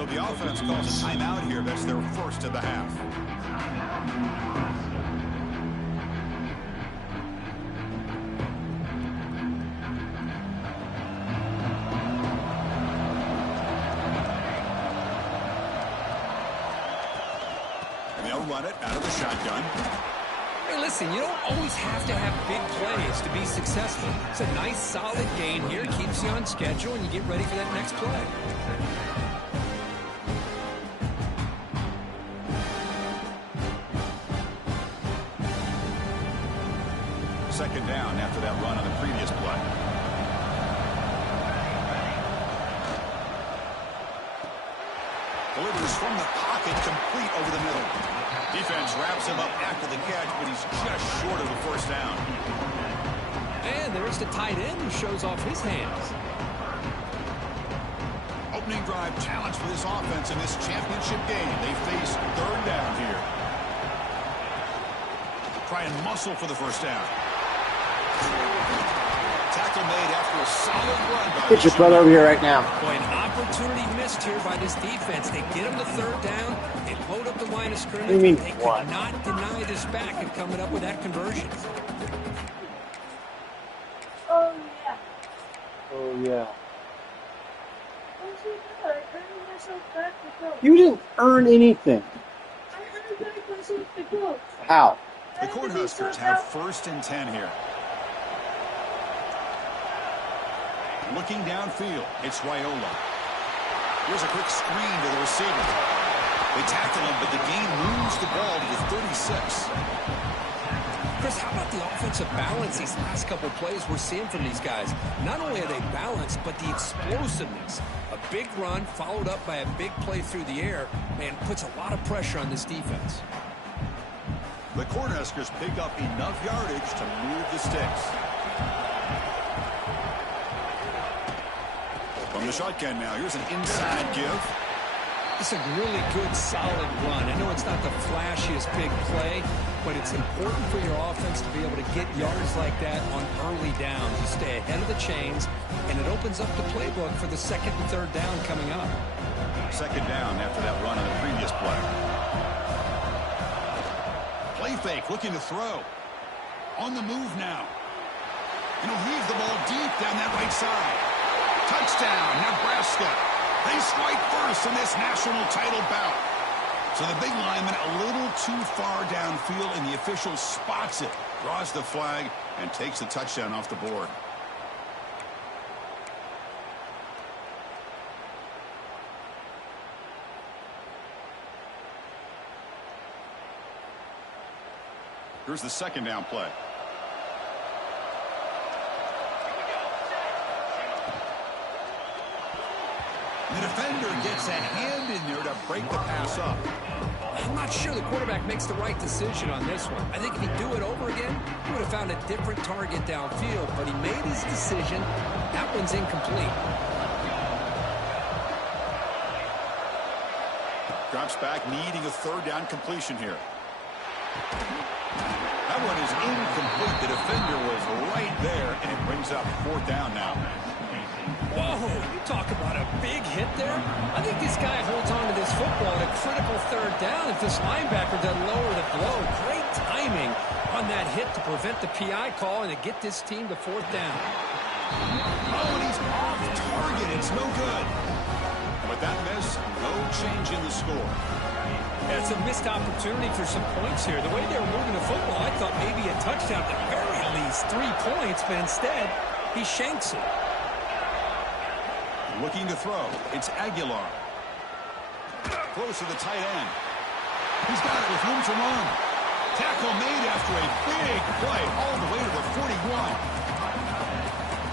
So the offense calls a timeout here. That's their first of the half. And they'll run it out of the shotgun. Hey, listen, you don't always have to have big plays to be successful. It's a nice, solid gain here. Keeps you on schedule, and you get ready for that next play. Second down after that run on the previous play. Delivers from the pocket, complete over the middle. Defense wraps him up after the catch, but he's just short of the first down. And there's the tight end who shows off his hands. Opening drive challenge for this offense in this championship game. They face third down here. Try and muscle for the first down. Tackle made after a solid run by Get your brother over here right now. Boy, an opportunity missed here by this defense. They get him to third down. They load up the line of scrimmage. What do you mean, they what? could not deny this back of coming up with that conversion. Oh, yeah. Oh, yeah. What's he doing? I earned myself back to go. You didn't earn anything. I earned back myself to go. How? The Cornhuskers have first and 10 here. Looking downfield, it's Raiola. Here's a quick screen to the receiver. They tackle him, but the gain moves the ball to the 36. Chris, how about the offensive balance these last couple plays we're seeing from these guys? Not only are they balanced, but the explosiveness. A big run followed up by a big play through the air, man, puts a lot of pressure on this defense. The Cornhuskers pick up enough yardage to move the sticks. From the shotgun now, here's an inside give. It's a really good, solid run. I know it's not the flashiest big play, but it's important for your offense to be able to get yards like that on early downs. You stay ahead of the chains, and it opens up the playbook for the second and third down coming up. Second down after that run on the previous play. Play fake, looking to throw. On the move now. And he'll heave the ball deep down that right side. Touchdown, Nebraska. They strike first in this national title bout. So the big lineman a little too far downfield, and the official spots it, draws the flag, and takes the touchdown off the board. Here's the second down play. The defender gets a hand in there to break the pass up. I'm not sure the quarterback makes the right decision on this one. I think if he'd do it over again, he would have found a different target downfield, but he made his decision. That one's incomplete. Drops back, needing a third down completion here. That one is incomplete. The defender was right there, and it brings up fourth down now. Whoa, you talk about a big hit there. I think this guy holds on to this football at a critical third down if this linebacker doesn't lower the blow. Great timing on that hit to prevent the PI call and to get this team to fourth down. Oh, and he's off target. It's no good. And with that miss, no change in the score. That's a missed opportunity for some points here. The way they were moving the football, I thought maybe a touchdown, at the very least 3 points, but instead, he shanks it. Looking to throw. It's Aguilar. Close to the tight end. He's got it with room to run. Tackle made after a big play all the way to the 41.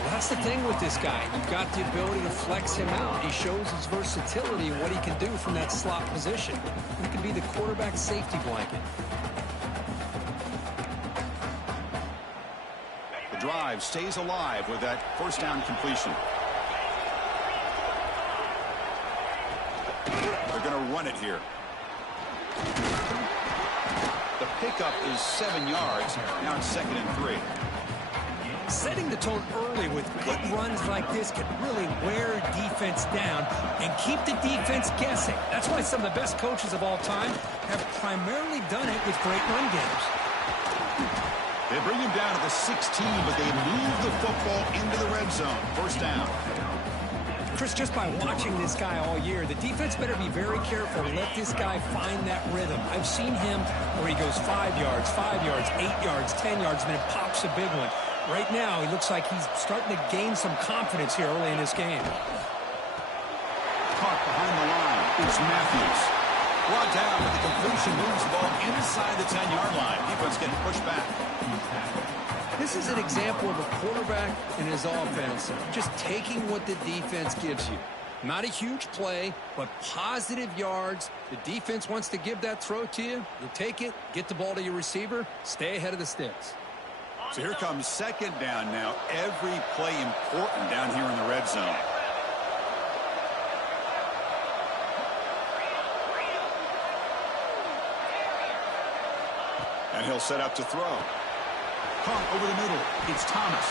That's the thing with this guy. You've got the ability to flex him out. He shows his versatility and what he can do from that slot position. He can be the quarterback safety blanket. The drive stays alive with that first down completion. They're going to run it here. The pickup is 7 yards. Now it's 2nd and 3. Setting the tone early with good runs like this can really wear defense down and keep the defense guessing. That's why some of the best coaches of all time have primarily done it with great run games. They bring him down to the 16, but they move the football into the red zone. First down. Chris, just by watching this guy all year, the defense better be very careful to let this guy find that rhythm. I've seen him where he goes 5 yards, 8 yards, 10 yards, and then it pops a big one. Right now, he looks like he's starting to gain some confidence here early in this game. Caught behind the line. It's Matthews. Brought down, but the completion moves the ball inside the 10-yard line. Defense getting pushed back. This is an example of a quarterback and his offense just taking what the defense gives you. Not a huge play, but positive yards. The defense wants to give that throw to you. You take it, get the ball to your receiver, stay ahead of the sticks. So here comes second down now. Every play important down here in the red zone. And he'll set up to throw. Pump over the middle. It's Thomas.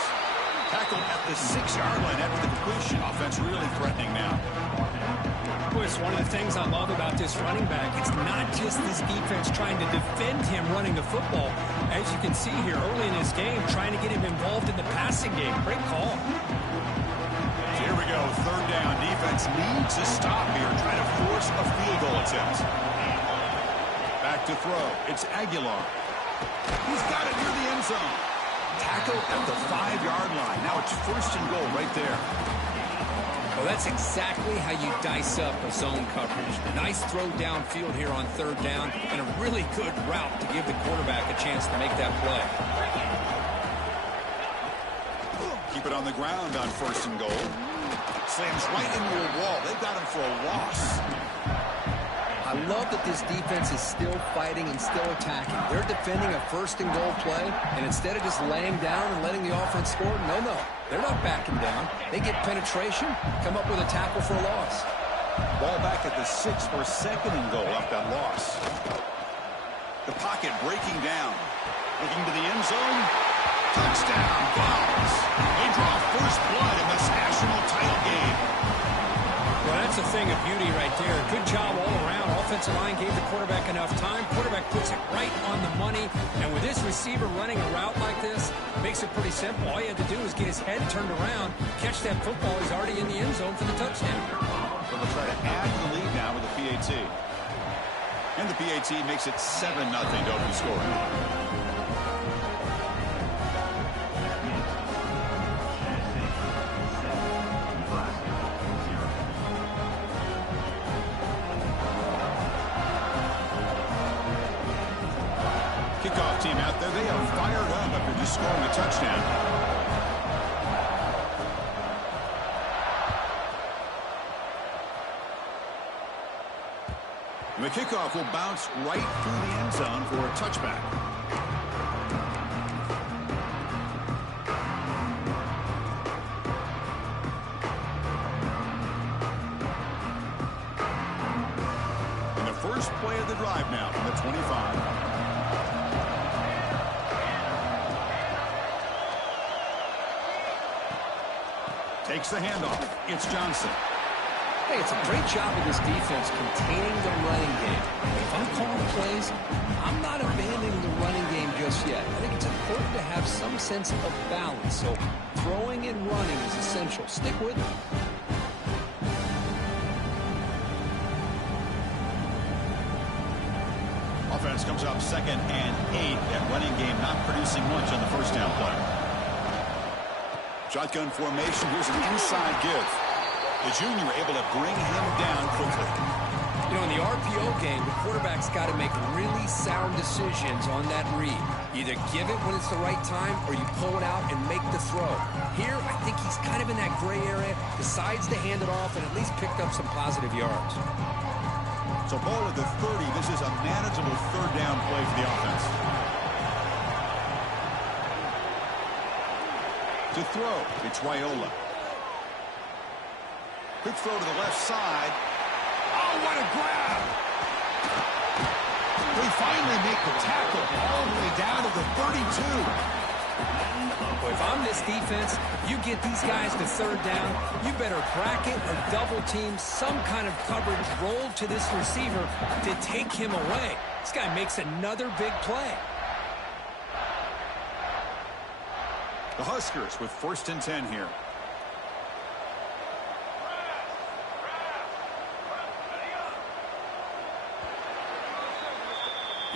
Tackled at the 6-yard line after the completion. Offense really threatening now. Boy, it's one of the things I love about this running back. It's not just this defense trying to defend him running the football. As you can see here early in this game, trying to get him involved in the passing game. Great call. So here we go. Third down. Defense needs a stop here. Trying to force a field goal attempt. Back to throw. It's Aguilar. He's got it near the end zone. Tackle at the 5-yard line. Now it's first and goal right there. Well, that's exactly how you dice up a zone coverage. Nice throw downfield here on third down, and a really good route to give the quarterback a chance to make that play. Keep it on the ground on first and goal. Slams right into a wall. They've got him for a loss. I love that this defense is still fighting and still attacking. They're defending a first and goal play, and instead of just laying down and letting the offense score, no. They're not backing down. They get penetration, come up with a tackle for a loss. Ball back at the 6 for second and goal off that loss. The pocket breaking down. Looking to the end zone. Touchdown, Browns. They draw first blood in this national title game. Well, that's a thing of beauty right there. Good job all around. Offensive line gave the quarterback enough time. Quarterback puts it right on the money. And with this receiver running a route like this, it makes it pretty simple. All you had to do was get his head turned around, catch that football. He's already in the end zone for the touchdown. So they'll try to add to the lead now with the PAT. And the PAT makes it 7-0 to open scoring. Kickoff team out there. They are fired up after just scoring a touchdown. And the kickoff will bounce right through the end zone for a touchback. And the first play of the drive now from the 25. Takes the handoff. It's Johnson. Hey, it's a great job of this defense containing the running game. If I'm calling plays, I'm not abandoning the running game just yet. I think it's important to have some sense of balance. So throwing and running is essential. Stick with it. Offense comes up 2nd and 8. That running game not producing much on the first down play. Shotgun formation. Here's an inside give. The junior able to bring him down quickly. You know, in the RPO game, the quarterback's got to make really sound decisions on that read. Either give it when it's the right time or you pull it out and make the throw. Here, I think he's kind of in that gray area, decides to hand it off and at least picked up some positive yards. So ball at the 30. This is a manageable third down play for the offense. To throw, it's Raiola. Quick throw to the left side. Oh, what a grab! They finally make the tackle all the way down to the 32. Well, if I'm this defense, you get these guys to third down, you better bracket or double team some kind of coverage rolled to this receiver to take him away. This guy makes another big play. The Huskers with 1st and 10 here.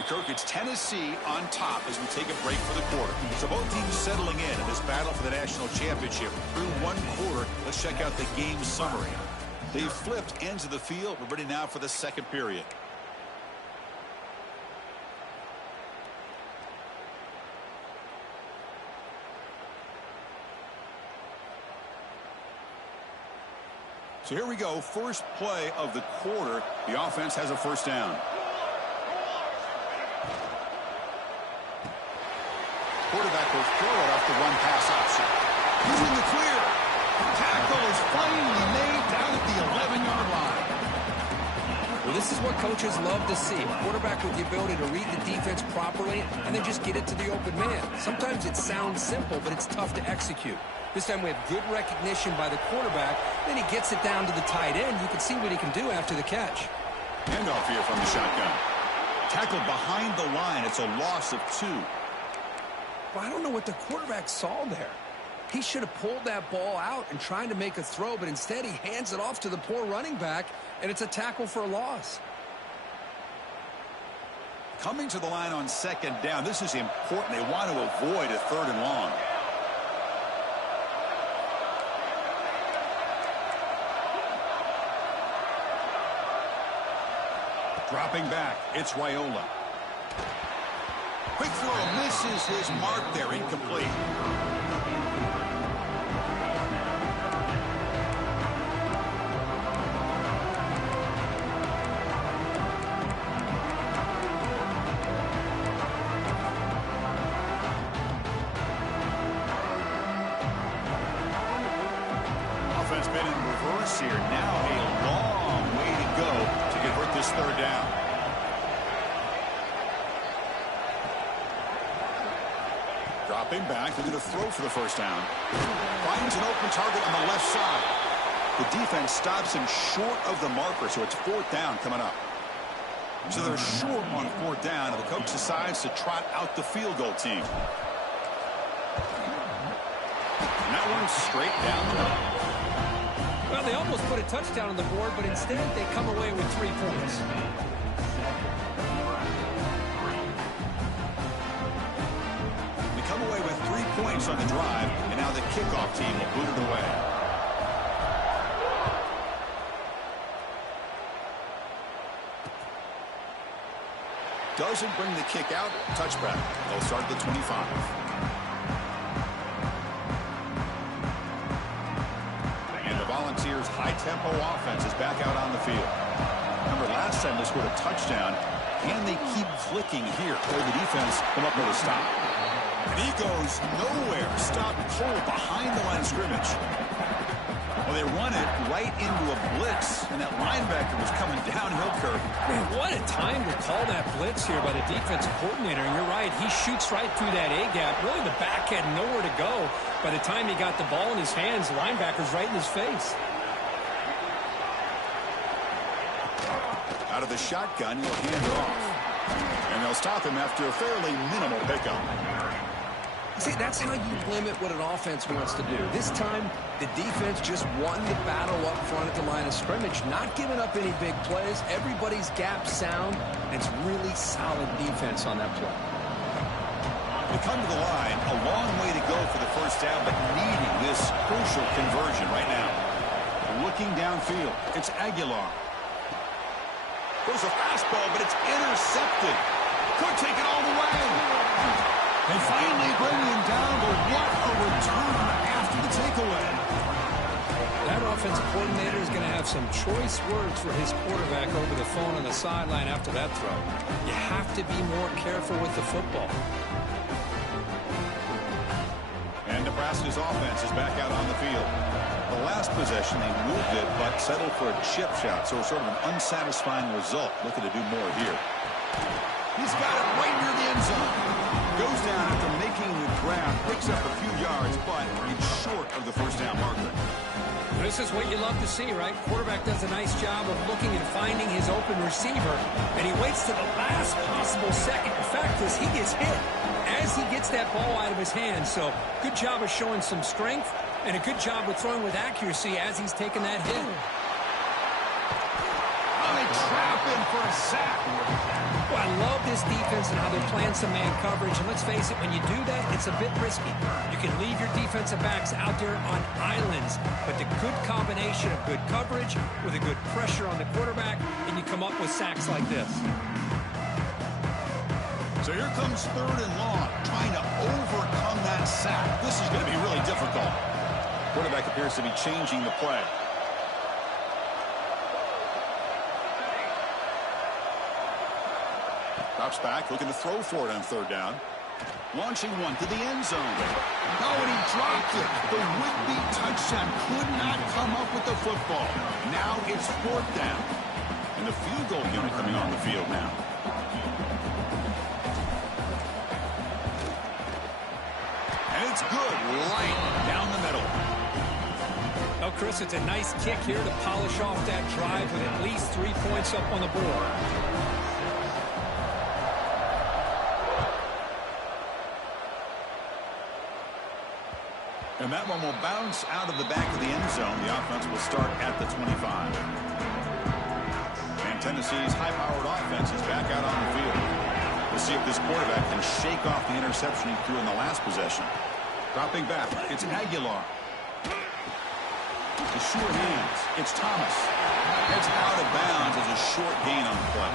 Kirk, it's Tennessee on top as we take a break for the quarter. So both teams settling in this battle for the national championship through one quarter. Let's check out the game summary. They've flipped ends of the field. We're ready now for the second period. So here we go. First play of the quarter. The offense has a first down. Quarterback will throw it off the one pass option. He's in the clear. Tackle is finally made down at the 11-yard line. Well, this is what coaches love to see. A quarterback with the ability to read the defense properly and then just get it to the open man. Sometimes it sounds simple, but it's tough to execute. This time we have good recognition by the quarterback. Then he gets it down to the tight end. You can see what he can do after the catch. Handoff here from the shotgun. Tackled behind the line. It's a loss of 2. Well, I don't know what the quarterback saw there. He should have pulled that ball out and tried to make a throw, but instead he hands it off to the poor running back, and it's a tackle for a loss. Coming to the line on 2nd down. This is important. They want to avoid a 3rd and long. Dropping back, it's Raiola. Quick throw, misses his mark there, incomplete. Offense been in reverse here. Now a long way to go to convert this 3rd down. Dropping back, they're going to throw for the first down. Finds an open target on the left side. The defense stops him short of the marker, so it's 4th down coming up. So they're short on 4th down, and the coach decides to trot out the field goal team. And that one's straight down the middle. Well, they almost put a touchdown on the board, but instead they come away with 3 points. They come away with 3 points on the drive, and now the kickoff team will boot it away. Doesn't bring the kick out. Touchback. They'll start at the 25. Volunteers' high-tempo offense is back out on the field. Remember, last time they scored a touchdown, and they keep flicking here. Or the defense come up with a stop. And he goes nowhere. Stop cold behind the line of scrimmage. Well, they run it right into a blitz, and that linebacker was coming downhill, Kirk. Man, what a time to call that blitz here by the defensive coordinator. And you're right, he shoots right through that A-gap. Really, the back had nowhere to go. By the time he got the ball in his hands, the linebacker's right in his face. Out of the shotgun, he'll hand it off. And they'll stop him after a fairly minimal pickup. See, that's how you limit what an offense wants to do. This time, the defense just won the battle up front at the line of scrimmage, not giving up any big plays. Everybody's gap sound, and it's really solid defense on that play. They come to the line, a long way to go for the first down, but needing this crucial conversion right now. Looking downfield, it's Aguilar. Goes a fastball, but it's intercepted. Could take it all the way. They finally bring him down, but what a return after the takeaway. That offensive coordinator is going to have some choice words for his quarterback over the phone on the sideline after that throw. You have to be more careful with the football. And Nebraska's offense is back out on the field. The last possession, they moved it, but settled for a chip shot, so sort of an unsatisfying result. Looking to do more here. He's got it right near the end zone. Goes down after making Making the grab, picks up a few yards, but it's short of the first down marker. This is what you love to see, right? Quarterback does a nice job of looking and finding his open receiver, and he waits to the last possible second. In fact, as he gets hit, as he gets that ball out of his hands. So good job of showing some strength, and a good job of throwing with accuracy as he's taking that hit. Oh, they trap him for a sack. Well, I love this defense and how they're playing some man coverage. And let's face it, when you do that, it's a bit risky. You can leave your defensive backs out there on islands. But the good combination of good coverage with a good pressure on the quarterback, and you come up with sacks like this. So here comes 3rd and long, trying to overcome that sack. This is going to be really difficult. Quarterback appears to be changing the play. Drops back, looking to throw for it on 3rd down. Launching one to the end zone. Oh, and he dropped it. The would-be touchdown could not come up with the football. Now it's 4th down. And the field goal unit coming on the field now. And it's good, right down the middle. Oh, Chris, it's a nice kick here to polish off that drive with at least 3 points up on the board. And that one will bounce out of the back of the end zone. The offense will start at the 25. And Tennessee's high-powered offense is back out on the field. We'll see if this quarterback can shake off the interception he threw in the last possession. Dropping back, it's Aguilar. The sure hands, it's Thomas. It's out of bounds as a short gain on the play.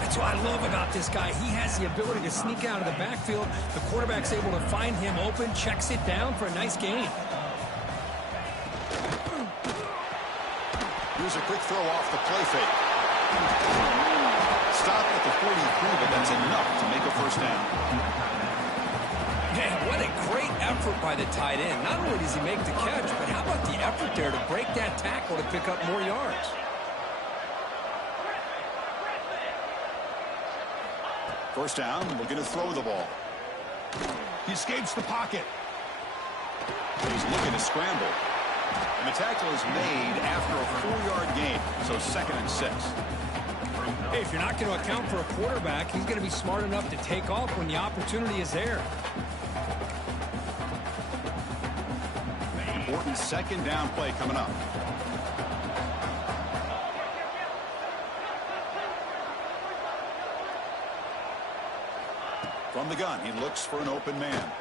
That's what I love about this guy. He has the ability to sneak out of the backfield. The quarterback's able to find him open, checks it down for a nice gain. Here's a quick throw off the play fake. Stop at the 43, but that's enough to make a first down. Man, what a great effort by the tight end. Not only does he make the catch, but how about the effort there to break that tackle to pick up more yards? First down, looking to throw the ball. He escapes the pocket. He's looking to scramble. And the tackle is made after a 4-yard gain, so 2nd and 6. Hey, if you're not going to account for a quarterback, he's going to be smart enough to take off when the opportunity is there. Important 2nd down play coming up. From the gun, he looks for an open man.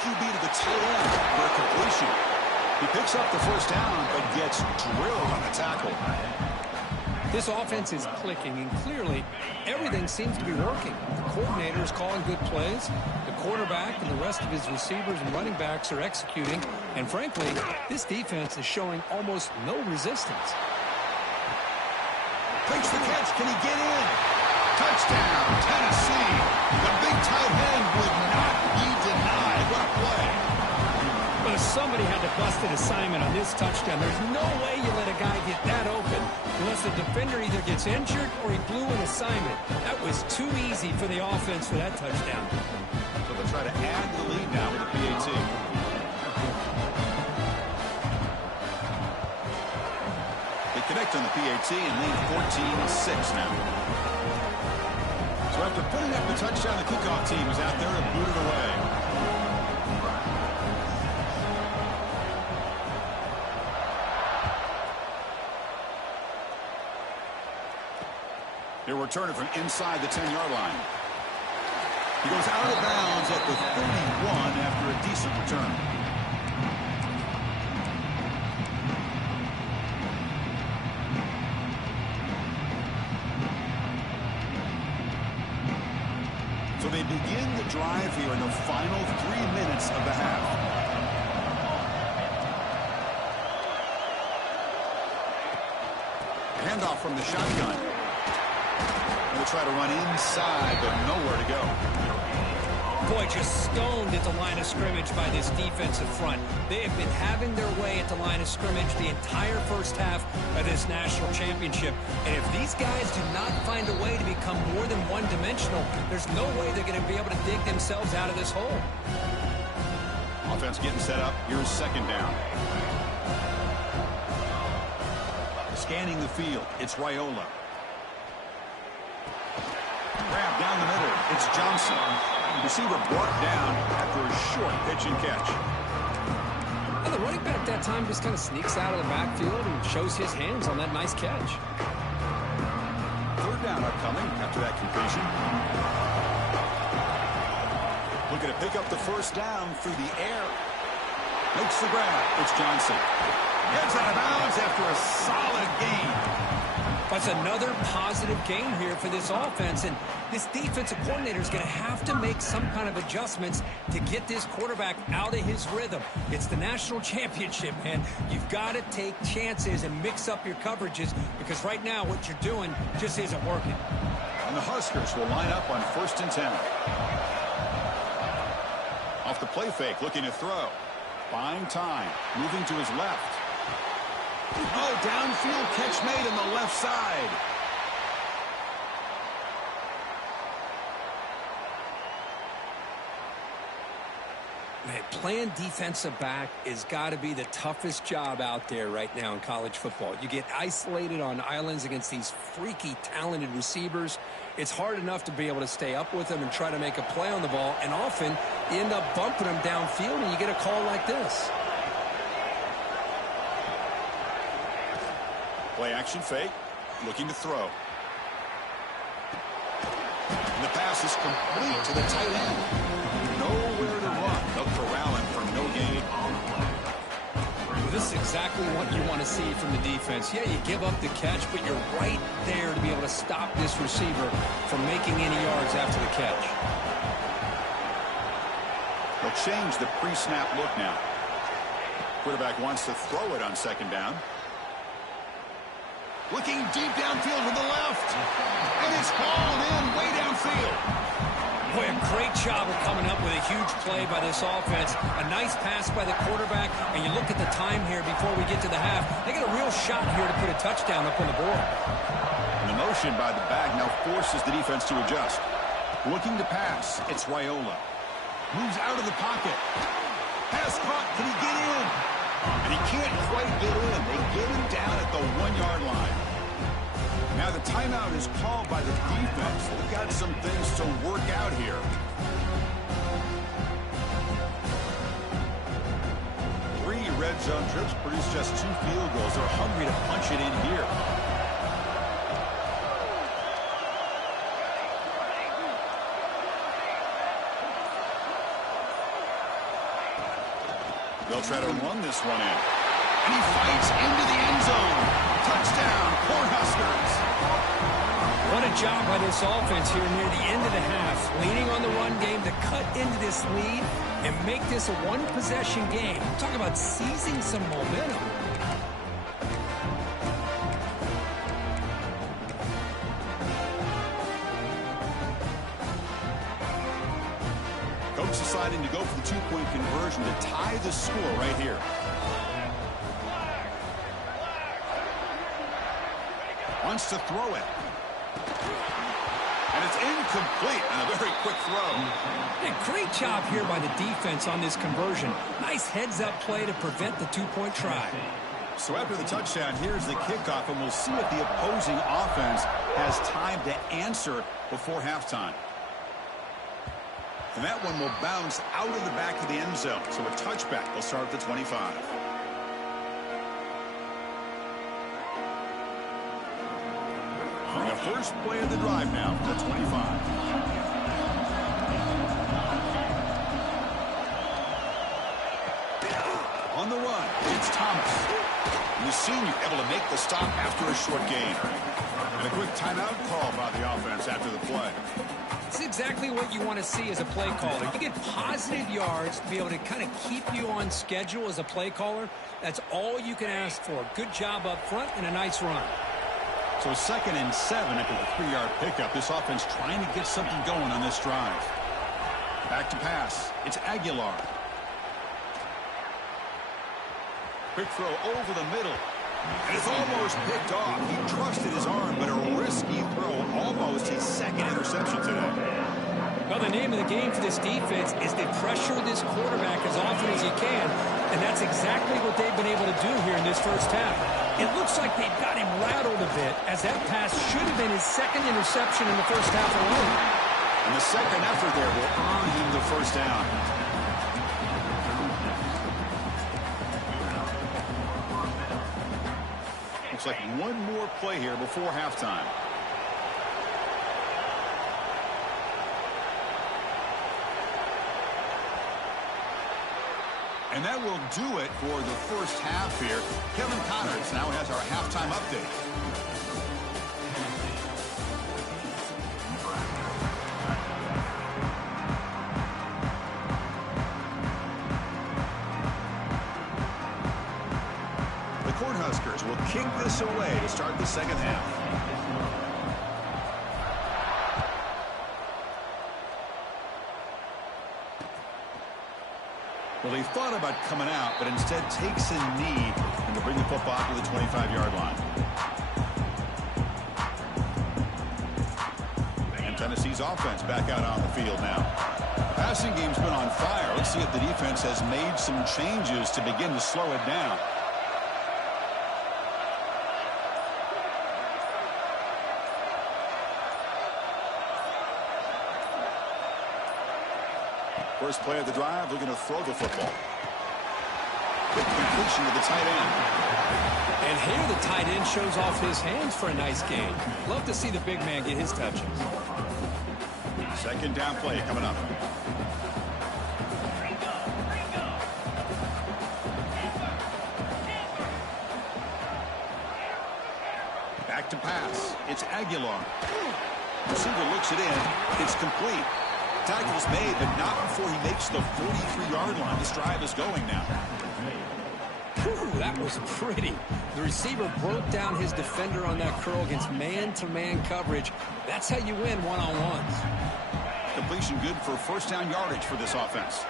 QB to the tight end for a completion. He picks up the first down, but gets drilled on the tackle. This offense is clicking, and clearly everything seems to be working. The coordinator is calling good plays. The quarterback and the rest of his receivers and running backs are executing. And frankly, this defense is showing almost no resistance. Takes the catch. Can he get in? Touchdown, Tennessee. The big tight end would not be denied. What a play. But if somebody had to bust an assignment on this touchdown, there's no way you let a guy get that open unless the defender either gets injured or he blew an assignment. That was too easy for the offense for that touchdown. So they'll try to add to the lead now with the PAT. They connect on the PAT and lead 14-6 now. So after putting up the touchdown, the kickoff team is out there to boot it away. He'll return it from inside the 10-yard line. He goes out of bounds at the 31 after a decent return. So they begin the drive here in the final 3 minutes of the half. Handoff from the shotgun. They'll try to run inside, but nowhere to go. Boy, just stoned at the line of scrimmage by this defensive front. They have been having their way at the line of scrimmage the entire first half of this national championship. And if these guys do not find a way to become more than one-dimensional, there's no way they're going to be able to dig themselves out of this hole. Offense getting set up. Here's second down. Scanning the field. It's Raiola. Grab down the middle. It's Johnson. Receiver brought down after a short pitch and catch. And the running back that time just kind of sneaks out of the backfield and shows his hands on that nice catch. Third down upcoming after that completion. Looking to pick up the first down through the air. Makes the grab. It's Johnson. Gets out of bounds after a solid gain. That's another positive game here for this offense, and this defensive coordinator is going to have to make some kind of adjustments to get this quarterback out of his rhythm. It's the national championship, man. You've got to take chances and mix up your coverages because right now what you're doing just isn't working. And the Huskers will line up on 1st and 10. Off the play fake, looking to throw. Buying time, moving to his left. Oh, downfield catch made on the left side. Man, playing defensive back has got to be the toughest job out there right now in college football. You get isolated on islands against these freaky, talented receivers. It's hard enough to be able to stay up with them and try to make a play on the ball, and often you end up bumping them downfield and you get a call like this. Play action fake, looking to throw. And the pass is complete to the tight end. Nowhere to run. They'll corral him for no gain. This is exactly what you want to see from the defense. Yeah, you give up the catch, but you're right there to be able to stop this receiver from making any yards after the catch. They'll change the pre-snap look now. Quarterback wants to throw it on second down. Looking deep downfield to the left. And it's called in way downfield. Boy, a great job of coming up with a huge play by this offense. A nice pass by the quarterback. And you look at the time here before we get to the half. They got a real shot here to put a touchdown up on the board. And the motion by the back now forces the defense to adjust. Looking to pass. It's Raiola. Moves out of the pocket. Pass caught. Can he get in? And he can't quite get in. They get him down at the 1-yard line. Now the timeout is called by the defense. They've got some things to work out here. 3 red zone trips produce just 2 field goals. They're hungry to punch it in here. They'll try to run this one in. And he fights into the end zone. Touchdown, Cornhuskers. What a job by this offense here near the end of the half. Leaning on the run game to cut into this lead and make this a one-possession game. Talk about seizing some momentum. Coach deciding to go for the 2-point conversion to tie the score right here. Wants to throw it. And it's incomplete and a very quick throw. A great job here by the defense on this conversion. Nice heads-up play to prevent the 2-point try. So after the touchdown, here's the kickoff, and we'll see if the opposing offense has time to answer before halftime. And that one will bounce out of the back of the end zone. So a touchback will start at the 25. And the first play of the drive now for the 25. On the run, it's Thomas. The senior able to make the stop after a short gain. And a quick timeout call by the offense after the play. It's exactly what you want to see as a play caller. You get positive yards to be able to kind of keep you on schedule as a play caller. That's all you can ask for. Good job up front and a nice run. So 2nd and 7 after the 3-yard pickup. This offense trying to get something going on this drive. Back to pass. It's Aguilar. Quick throw over the middle. And it's almost picked off. He trusted his arm, but a risky throw. Almost his second interception today. Well, the name of the game for this defense is to pressure this quarterback as often as you can, and that's exactly what they've been able to do here in this first half. It looks like they've got him rattled a bit, as that pass should have been his second interception in the first half alone. And the second effort there will earn him the first down. Looks like one more play here before halftime. And that will do it for the first half here. Kevin Connors now has our halftime update. The Cornhuskers will kick this away to start the second half. Well, he thought about coming out, but instead takes a knee and to bring the football to the 25-yard line. And Tennessee's offense back out on the field now. Passing game's been on fire. Let's see if the defense has made some changes to begin to slow it down. First play of the drive, looking to throw the football. Quick completion to the tight end. And here the tight end shows off his hands for a nice gain. Love to see the big man get his touches. Second down play coming up. Back to pass. It's Aguilar. Receiver looks it in. It's complete. Tackle's made, but not before he makes the 43-yard line. This drive is going now. Whew, that was pretty. The receiver broke down his defender on that curl against man-to-man coverage. That's how you win one-on-ones. Completion good for first down yardage for this offense.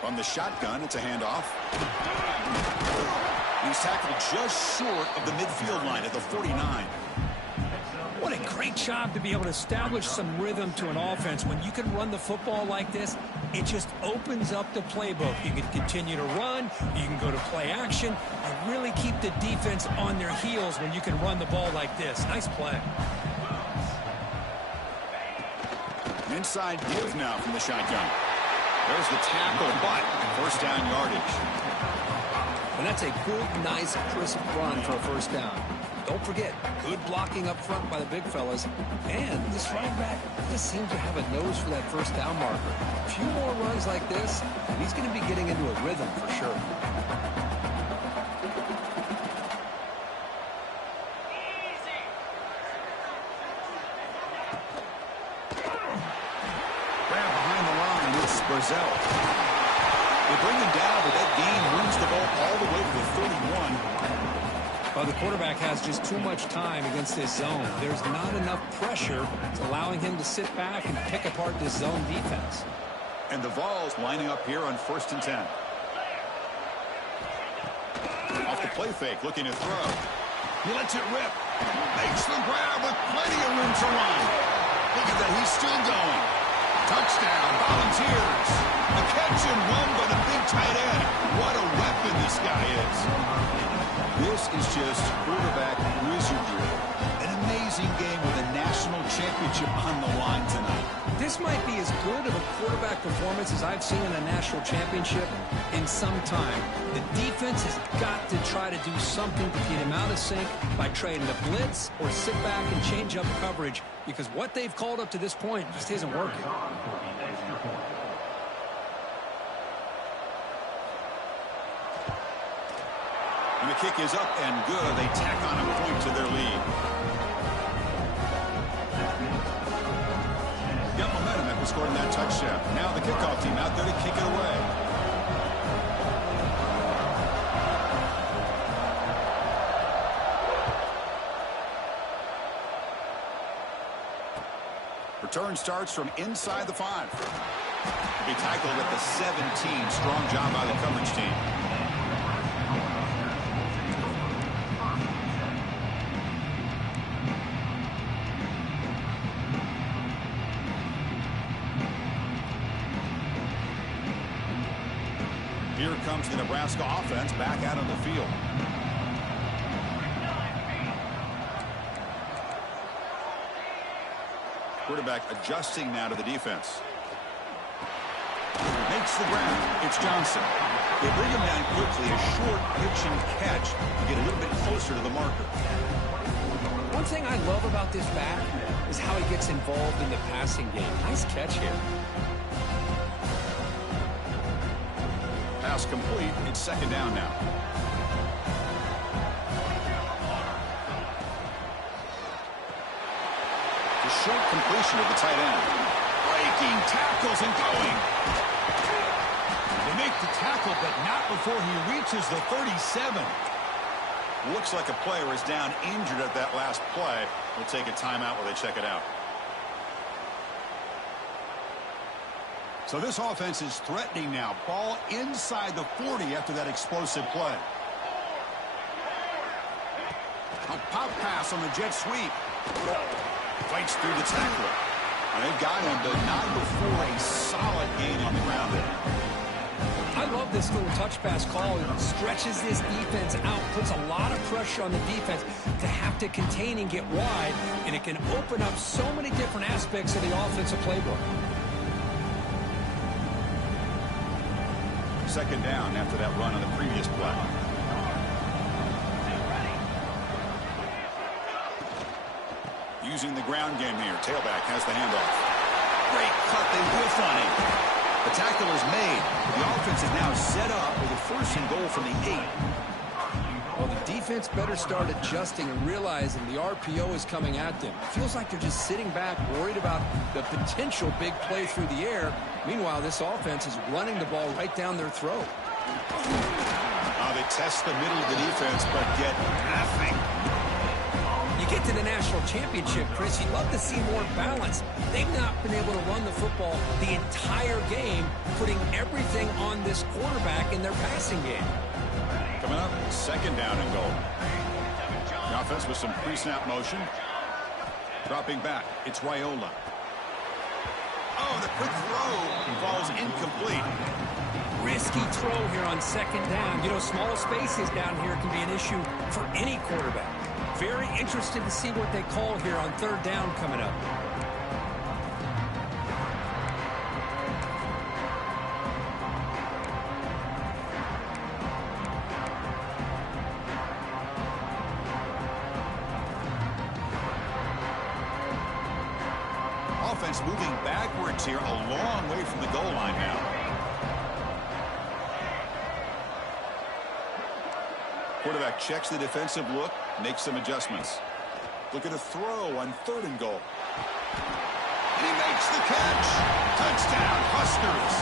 From the shotgun, it's a handoff. He's tackled just short of the midfield line at the 49. What a great job to be able to establish some rhythm to an offense. When you can run the football like this, it just opens up the playbook. You can continue to run, you can go to play action, and really keep the defense on their heels when you can run the ball like this. Nice play. Inside give now from the shotgun. There's the tackle, but first down yardage. And that's a good, nice, crisp run for a first down. Don't forget, good blocking up front by the big fellas. And this running back just seems to have a nose for that first down marker. A few more runs like this, and he's going to be getting into a rhythm for sure. Brazil. They bring him down, but that gain moves the ball all the way to the 31. Well, the quarterback has just too much time against this zone. There's not enough pressure allowing him to sit back and pick apart this zone defense. And the Vols lining up here on 1st and 10. Off the play fake, looking to throw. He lets it rip. Makes the grab with plenty of room to run. Look at that, he's still going. Touchdown, Volunteers. A catch and run by the big tight end. What a weapon this guy is. This is just quarterback wizardry. An amazing game with a national championship on the line tonight. This might be as good of a quarterback performance as I've seen in a national championship in some time. The defense has got to try to do something to get him out of sync by trading the blitz or sit back and change up coverage, because what they've called up to this point just isn't working. And the kick is up and good. They tack on a point to their lead. Got momentum after scoring that touchdown. Now the kickoff team out there to kick it away. Return starts from inside the 5. Be tackled at the 17. Strong job by the coverage team. Here comes the Nebraska offense back out on the field. Quarterback adjusting now to the defense. Makes the grab. It's Johnson. They bring him down quickly. A short pitch and catch to get a little bit closer to the marker. One thing I love about this back is how he gets involved in the passing game. Nice catch here. Pass complete. It's second down now. The short completion of the tight end. Breaking tackles and going. They make the tackle, but not before he reaches the 37. Looks like a player is down injured at that last play. We'll take a timeout while they check it out. So this offense is threatening now. Ball inside the 40 after that explosive play. A pop pass on the jet sweep. Fights through the tackler. And they've got him, but not before a solid gain on the ground there. I love this little touch pass call. It stretches this defense out, puts a lot of pressure on the defense to have to contain and get wide, and it can open up so many different aspects of the offensive playbook. Second down after that run on the previous play. Using the ground game here. Tailback has the handoff. Great cut. They whiff on him. The tackle is made. The offense is now set up with a 1st and goal from the 8. Well, the defense better start adjusting and realizing the RPO is coming at them. It feels like they're just sitting back, worried about the potential big play through the air. Meanwhile, this offense is running the ball right down their throat. They test the middle of the defense, but get nothing. You get to the national championship, Chris, you'd love to see more balance. They've not been able to run the football the entire game, putting everything on this quarterback in their passing game. Coming up, second down and goal. The offense with some pre-snap motion. Dropping back, it's Raiola. Oh, the quick throw falls incomplete. Risky throw here on second down. You know, small spaces down here can be an issue for any quarterback. Very interested to see what they call here on third down coming up. Offense moving backwards here, a long way from the goal line now. Quarterback checks the defensive look, makes some adjustments. Look at a throw on 3rd and goal. And he makes the catch. Touchdown, Huskers.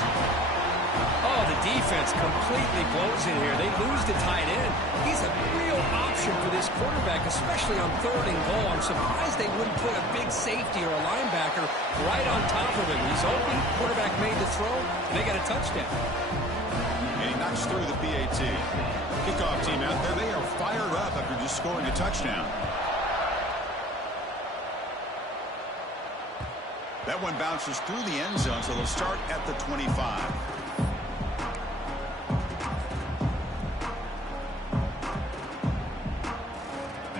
Oh, the defense completely blows it here. They lose the tight end. He's a real option for this quarterback, especially on 3rd and goal. I'm surprised they wouldn't put a big safety or a linebacker right on top of him. He's open. Quarterback made the throw, and they got a touchdown. And he knocks through the PAT. Kickoff team out there, they are fired up after just scoring a touchdown. That one bounces through the end zone, so they'll start at the 25.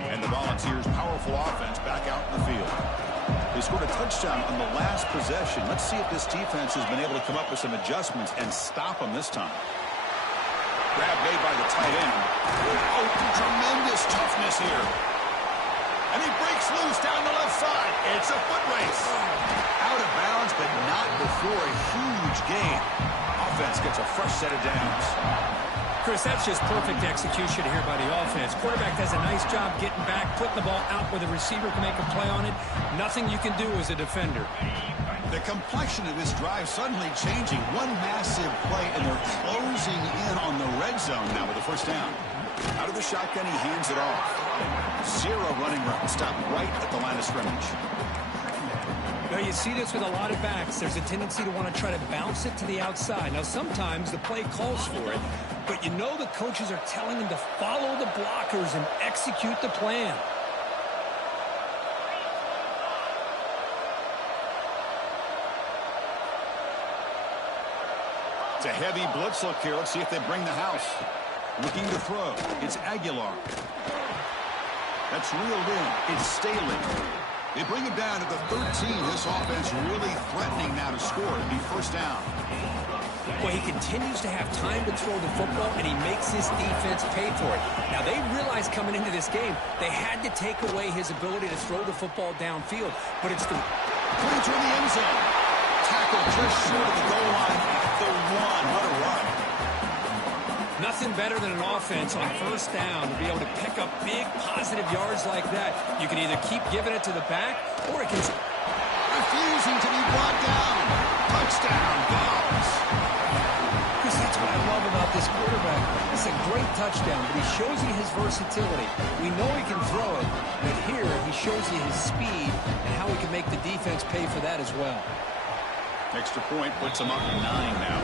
And the Volunteers' powerful offense back out in the field. They scored a touchdown on the last possession. Let's see if this defense has been able to come up with some adjustments and stop them this time. Grab made by the tight end. Oh, tremendous toughness here. And he breaks loose down the left side. It's a foot race. Out of bounds, but not before a huge gain. Offense gets a fresh set of downs. Chris, that's just perfect execution here by the offense. Quarterback does a nice job getting back, putting the ball out where the receiver can make a play on it. Nothing you can do as a defender. The complexion of this drive suddenly changing. One massive play, and they're closing in on the red zone now with the 1st down. Out of the shotgun, he hands it off. Zero running route. Stopped right at the line of scrimmage. Now, you see this with a lot of backs. There's a tendency to want to try to bounce it to the outside. Now, sometimes the play calls for it, but you know the coaches are telling them to follow the blockers and execute the plan. It's a heavy blitz look here. Let's see if they bring the house. Looking to throw. It's Aguilar. That's reeled in. It's Staley. They bring him down at the 13. This offense really threatening now to score and be first down. Well, he continues to have time to throw the football, and he makes his defense pay for it. Now, they realized coming into this game they had to take away his ability to throw the football downfield. But it's the putting through the end zone. Tackle just short of the goal line at the 1. What a run. Nothing better than an offense on first down to be able to pick up big positive yards like that. You can either keep giving it to the back, or it can... Refusing to be brought down. Touchdown, Dobbs. Chris, that's what I love about this quarterback. It's a great touchdown, but he shows you his versatility. We know he can throw it, but here he shows you his speed and how he can make the defense pay for that as well. Extra point puts him up 9 now.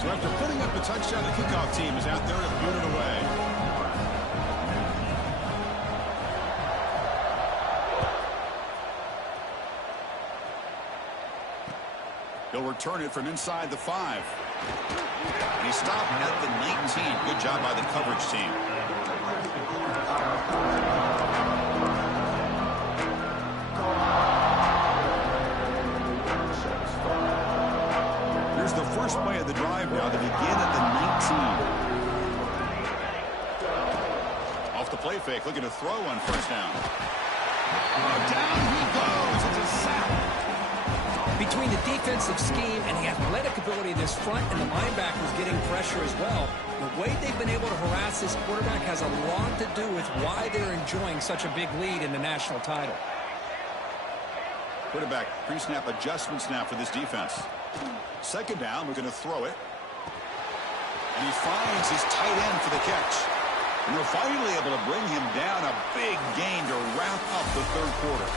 So after putting up the touchdown, the kickoff team is out there to boot it away. He'll return it from inside the 5. And he stopped at the 19. Good job by the coverage team. Here's the first play of the drive now. They begin at the 19. Off the play fake, looking to throw on first down. Down he goes. It's a sack. Between the defensive scheme and the athletic ability of this front and the linebackers getting pressure as well, the way they've been able to harass this quarterback has a lot to do with why they're enjoying such a big lead in the national title. Quarterback pre-snap adjustments now for this defense. Second down, we're going to throw it. And he finds his tight end for the catch. And they're finally able to bring him down. A big gain to wrap up the third quarter.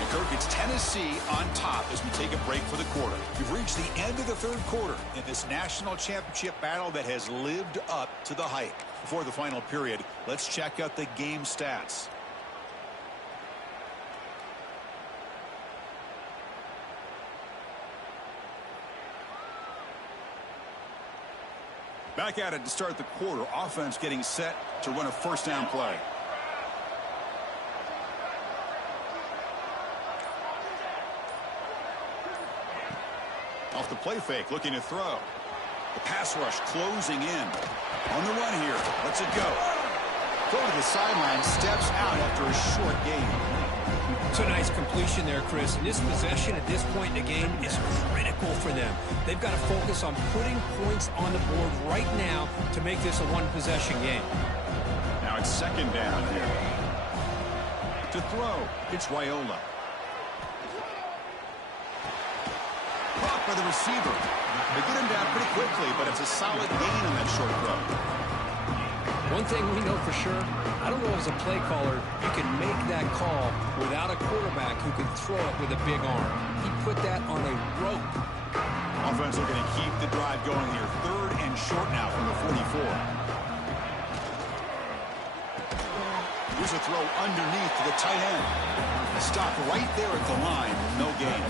And Kirk, it's Tennessee on top as we take a break for the quarter. We've reached the end of the third quarter in this national championship battle that has lived up to the hype. Before the final period, let's check out the game stats. Back at it to start the quarter. Offense getting set to run a first down play. Off the play fake, looking to throw. The pass rush closing in. On the run here. Lets it go. Go to the sideline, steps out after a short gain. It's a nice completion there, Chris. And this possession at this point in the game is critical for them. They've got to focus on putting points on the board right now to make this a one-possession game. Now it's second down here. To throw, it's Raiola. Caught by the receiver. They get him down pretty quickly, but it's a solid gain on that short throw. One thing we know for sure, I don't know as a play caller, you can make that call without a quarterback who can throw it with a big arm. He put that on a rope. Offense looking to keep the drive going here. Third and short now from the 44. Here's a throw underneath to the tight end. Stopped right there at the line. No gain.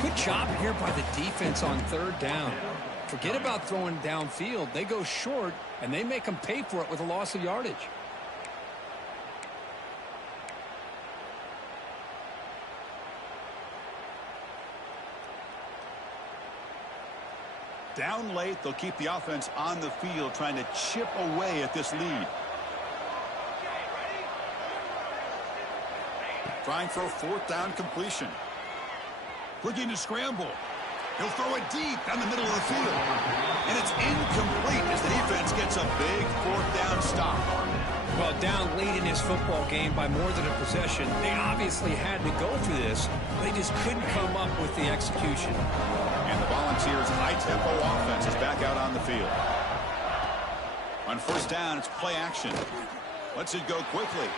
Good job here by the defense on third down. Forget about throwing downfield. They go short, and they make them pay for it with a loss of yardage. Down late, they'll keep the offense on the field, trying to chip away at this lead. Trying for a fourth down completion. Looking to scramble. He'll throw it deep down the middle of the field. And it's incomplete as the defense gets a big fourth down stop. Well, down late in this football game by more than a possession, they obviously had to go for this. They just couldn't come up with the execution. And the Volunteers' high-tempo offense is back out on the field. On first down, it's play action. Lets it go quickly.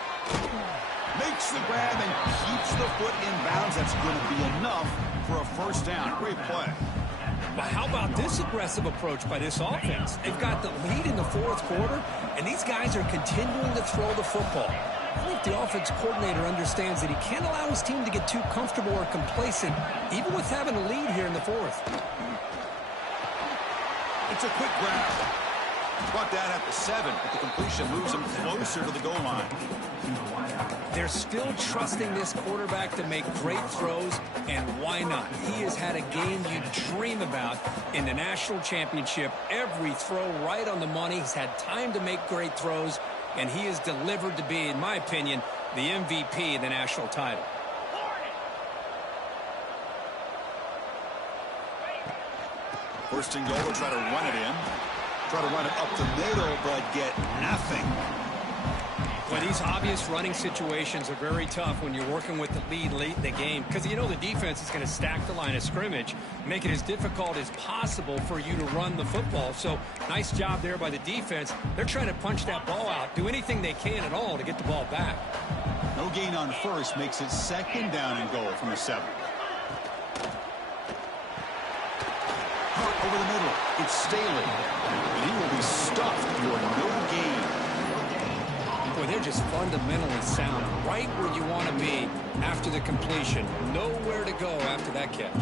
Makes the grab and keeps the foot in bounds. That's going to be enough for a first down. Great play. But how about this aggressive approach by this offense? They've got the lead in the fourth quarter, and these guys are continuing to throw the football. I think the offense coordinator understands that he can't allow his team to get too comfortable or complacent, even with having a lead here in the fourth. It's a quick grab. Brought down at the 7, but the completion moves him closer to the goal line. They're still trusting this quarterback to make great throws, and why not? He has had a game you dream about in the national championship. Every throw right on the money. He's had time to make great throws, and he is delivered to be, in my opinion, the MVP of the national title. First and goal, will try to run it in. Try to run it up the middle, but get nothing. Well, these obvious running situations are very tough when you're working with the lead late in the game, because you know the defense is going to stack the line of scrimmage, make it as difficult as possible for you to run the football. So nice job there by the defense. They're trying to punch that ball out, do anything they can at all to get the ball back. No gain on first, makes it second down and goal from the 7. Over the middle, it's Staley, and he will be stuffed for no gain. Boy, they're just fundamentally sound, right where you want to be after the completion. Nowhere to go after that catch.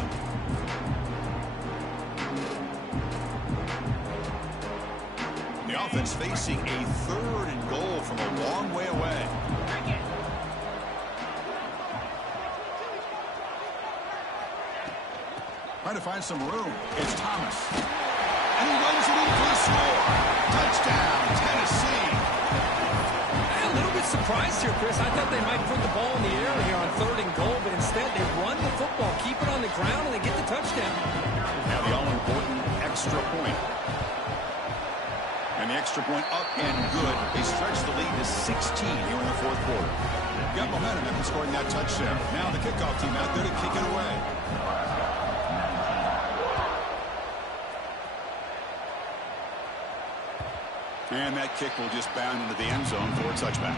The offense facing a 3rd and goal from a long way away. Trying to find some room. It's Thomas. And he runs it in for the score. Touchdown, Tennessee. A little bit surprised here, Chris. I thought they might put the ball in the air here on 3rd and goal, but instead they run the football, keep it on the ground, and they get the touchdown. Now the all-important extra point. And the extra point up and good. They stretch the lead to 16 here in the fourth quarter. Got momentum after scoring that touchdown. Now the kickoff team out there to kick it away. And that kick will just bound into the end zone for a touchback.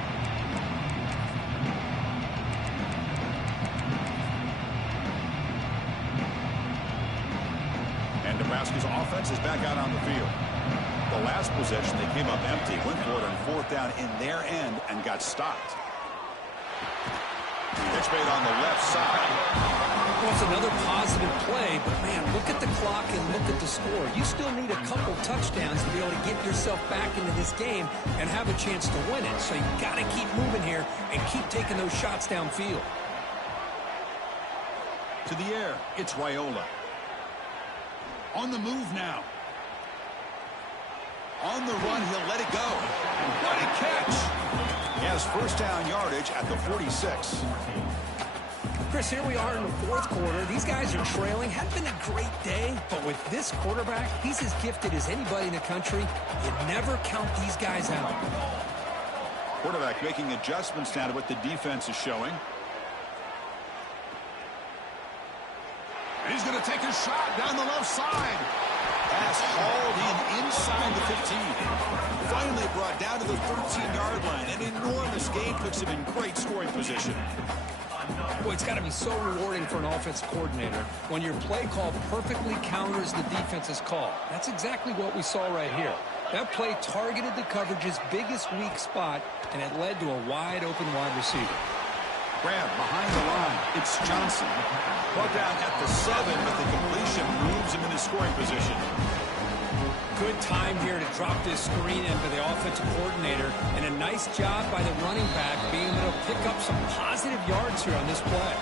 And Nebraska's offense is back out on the field. The last possession, they came up empty, went for it on 4th down in their end and got stopped. Pitch made on the left side. Well, it's another positive play, but man, look at the clock and look at the score. You still need a couple touchdowns to be able to get yourself back into this game and have a chance to win it. So you got to keep moving here and keep taking those shots downfield. To the air, it's Raiola. On the move now. On the run, he'll let it go. What a catch! He has first down yardage at the 46. Chris, here we are in the fourth quarter. These guys are trailing. Hadn't been a great day, but with this quarterback, he's as gifted as anybody in the country. You never count these guys out. Quarterback making adjustments now to what the defense is showing. He's going to take a shot down the left side. Pass hauled in inside the 15. Finally brought down to the 13-yard line. An enormous gain puts him in great scoring position. Boy, it's got to be so rewarding for an offense coordinator when your play call perfectly counters the defense's call. That's exactly what we saw right here. That play targeted the coverage's biggest weak spot, and it led to a wide-open wide receiver. Grab behind the line. It's Johnson. Brought down at the 7, but the completion moves him into scoring position. Good time here to drop this screen into the offensive coordinator, and a nice job by the running back being able to pick up some positive yards here on this play.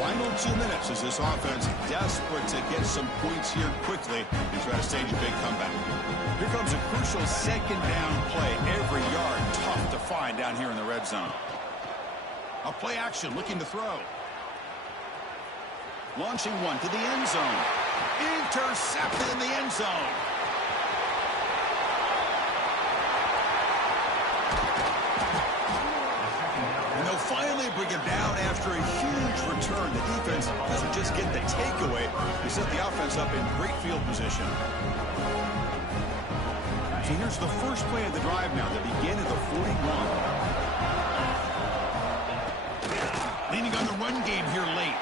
Final 2 minutes as this offense desperate to get some points here quickly and try to stage a big comeback. Here comes a crucial second down play. Every yard tough to find down here in the red zone. A play action looking to throw. Launching one to the end zone. Intercepted in the end zone. And they'll finally bring him down after a huge return. The defense doesn't just get the takeaway. They set the offense up in great field position. So here's the first play of the drive now. They begin at the 41. Leaning on the run game here late.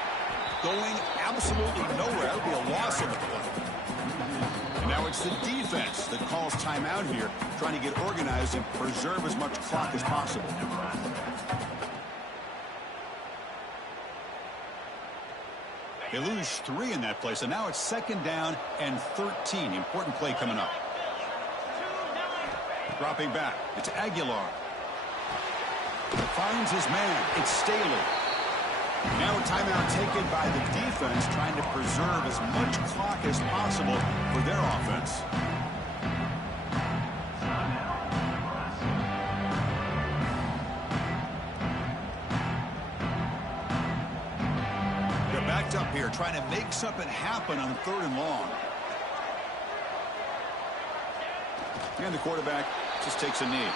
Going absolutely nowhere. That would be a loss on the play. And now it's the defense that calls timeout here, trying to get organized and preserve as much clock as possible. They lose 3 in that play, so now it's 2nd down and 13. Important play coming up. Dropping back. It's Aguilar. Finds his man. It's Staley. Now a timeout taken by the defense, trying to preserve as much clock as possible for their offense. They're backed up here, trying to make something happen on 3rd and long. And the quarterback just takes a knee.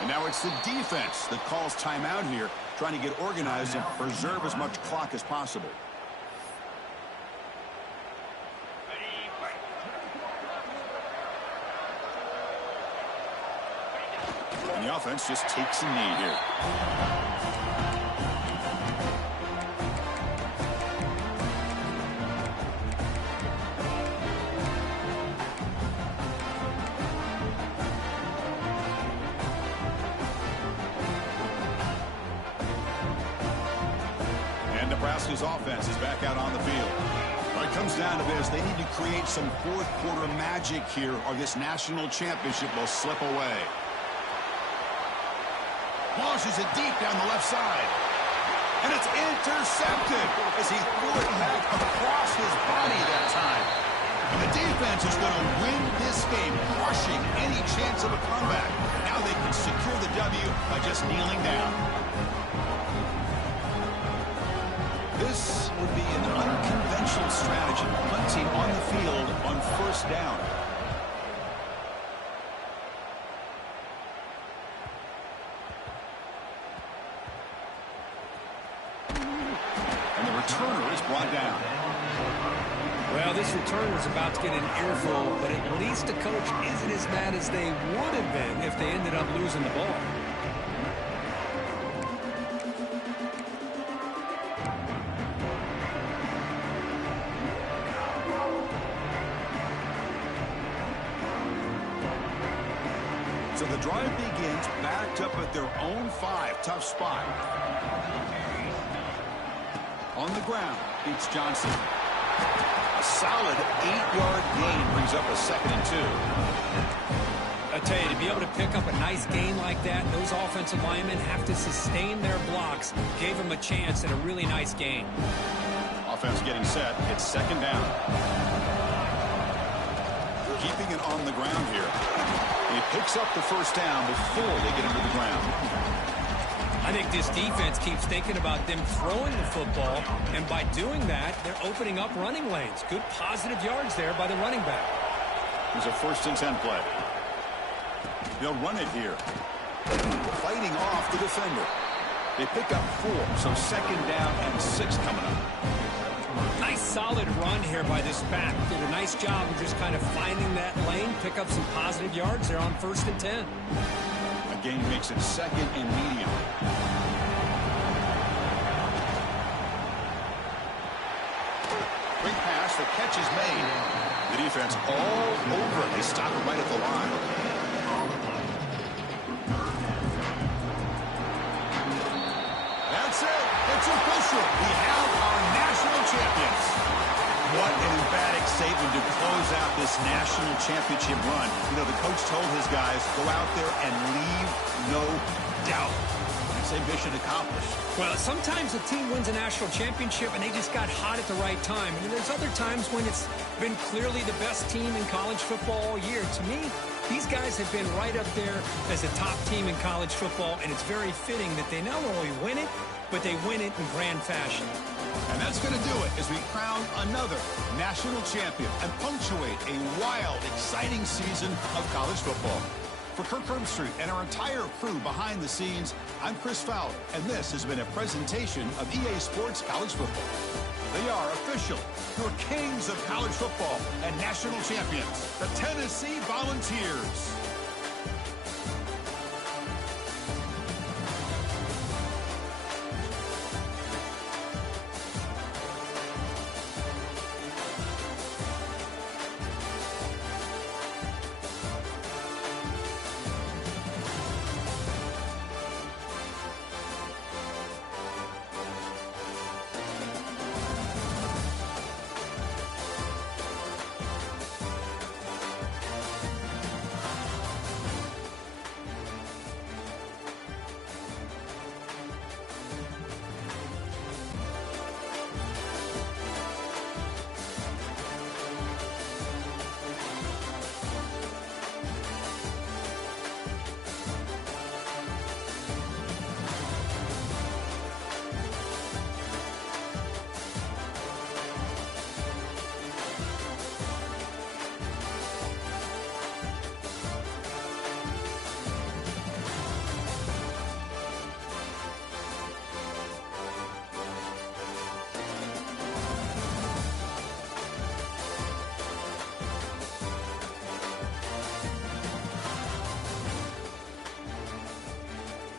And now it's the defense that calls timeout here, trying to get organized and preserve as much clock as possible. And the offense just takes a knee here. Nebraska's offense is back out on the field. Well, it comes down to this. They need to create some fourth-quarter magic here, or this national championship will slip away. Launches it deep down the left side. And it's intercepted as he threw it back across his body that time. And the defense is going to win this game, crushing any chance of a comeback. Now they can secure the W by just kneeling down. This would be an unconventional strategy, punting on the field on 1st down. And the returner is brought down. Well, this returner is about to get an earful, but at least the coach isn't as mad as they would have been if they ended up losing the ball. So the drive begins backed up at their own 5. Tough spot. On the ground, it's Johnson. A solid 8-yard gain brings up a 2nd and 2. I tell you, to be able to pick up a nice gain like that, those offensive linemen have to sustain their blocks. Gave them a chance at a really nice gain. Offense getting set. It's 2nd down. Keeping it on the ground here. He picks up the 1st down before they get him to the ground. I think this defense keeps thinking about them throwing the football, and by doing that, they're opening up running lanes. Good positive yards there by the running back. Here's a 1st and 10 play. They'll run it here. Fighting off the defender. They pick up 4, so 2nd down and 6 coming up. Nice solid run here by this back. Did a nice job of just kind of finding that lane, pick up some positive yards there on 1st and 10. A gain makes it 2nd and medium. Quick pass, the catch is made. The defense all over it. They stop it right at the line. That's it. It's official. We have our national champions. What an emphatic statement to close out this national championship run. You know, the coach told his guys, go out there and leave no doubt. It's a mission accomplished. Well, sometimes a team wins a national championship and they just got hot at the right time. And there's other times when it's been clearly the best team in college football all year. To me, these guys have been right up there as a top team in college football, and it's very fitting that they not only win it, but they win it in grand fashion. And that's going to do it as we crown another national champion and punctuate a wild, exciting season of college football. For Kirk Herbstreit and our entire crew behind the scenes, I'm Chris Fowler, and this has been a presentation of EA Sports College Football. They are official, your kings of college football and national champions, the Tennessee Volunteers.